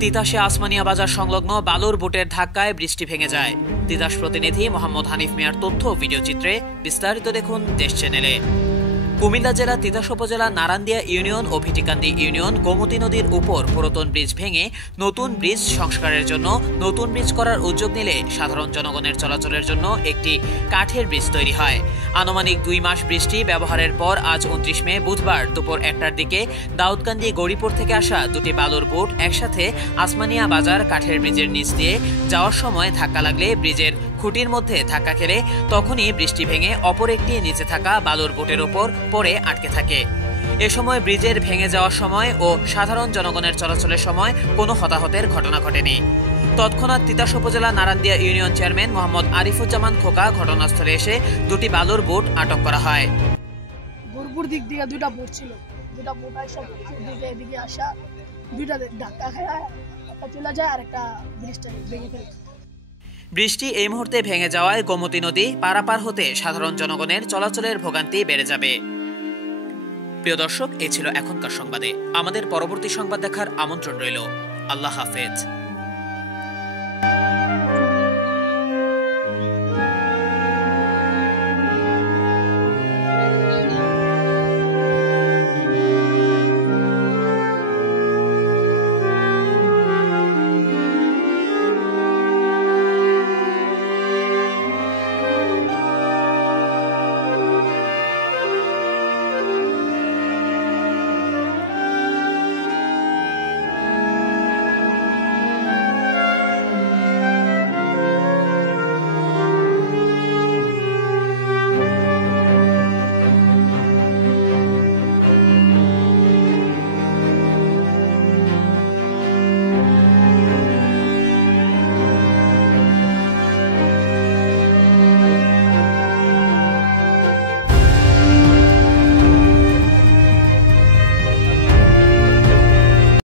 তিতাসে আসমানিয়া বাজার সংলগ্ন বালুর বোটের ধাক্কায় বৃষ্টি ভেঙে যায়। তিতাস প্রতিনিধি মোহাম্মদ হানিফ মিয়ার তথ্য ও ভিডিও চিত্রে বিস্তারিত দেখুন দেশ চ্যানেলে। কুমিল্লা জেলা তিতাস উপজেলা নারান্দিয়া ইউনিয়ন ও ভিটিকান্দি ইউনিয়ন গোমতী নদীর উপর পুরাতন ব্রিজ ভেঙে নতুন ব্রিজ সংস্কারের জন্য নতুন ব্রিজ করার উদ্যোগ নিলে সাধারণ জনগণের চলাচলের জন্য একটি কাঠের ব্রিজ তৈরি হয়। আনুমানিক 2 মাস বৃষ্টি ব্যবহারের পর আজ 29 মে বুধবার দুপুর 1টার দিকে দাউদকান্দি গৌরীপুর থেকে আসা দুটি বালুর বোট একসাথে আসমানিয়া বাজার কাঠের ব্রিজের নিচ দিয়ে যাওয়ার সময় ধাক্কা লাগলে ব্রিজের খুঁটির মধ্যে ধাক্কা খেলে তখনই বৃষ্টি ভেঙে অপর একটি নিচে থাকা বালুর বোটের ওপর পড়ে আটকে থাকে। এ সময় ব্রিজের ভেঙে যাওয়ার সময় ও সাধারণ জনগণের চলাচলের সময় কোনো হতাহতের ঘটনা ঘটেনি। তৎক্ষণাৎ তিতাস উপজেলা নারান্দিয়া ইউনিয়ন চেয়ারম্যান মোহাম্মদ আরিফুজ্জামান খোকা ঘটনাস্থলে এসে দুটি বালুর বোট আটক করা হয়। গৌরীপুর দিক থেকে দুটা বোট ছিল, দুটা বোট এদিকে আসা, দুইটা ধাক্কা খায়, একটা চলে যায় আর একটা ব্রিজটা ভেঙে ফেলে। বৃষ্টি এই মুহূর্তে ভেঙে যাওয়ায় গোমতী নদী পারাপার হতে সাধারণ জনগণের চলাচলের ভোগান্তি বেড়ে যাবে। প্রিয় দর্শক, এই ছিল এখনকার সংবাদে। আমাদের পরবর্তী সংবাদ দেখার আমন্ত্রণ রইল। আল্লাহ হাফেজ।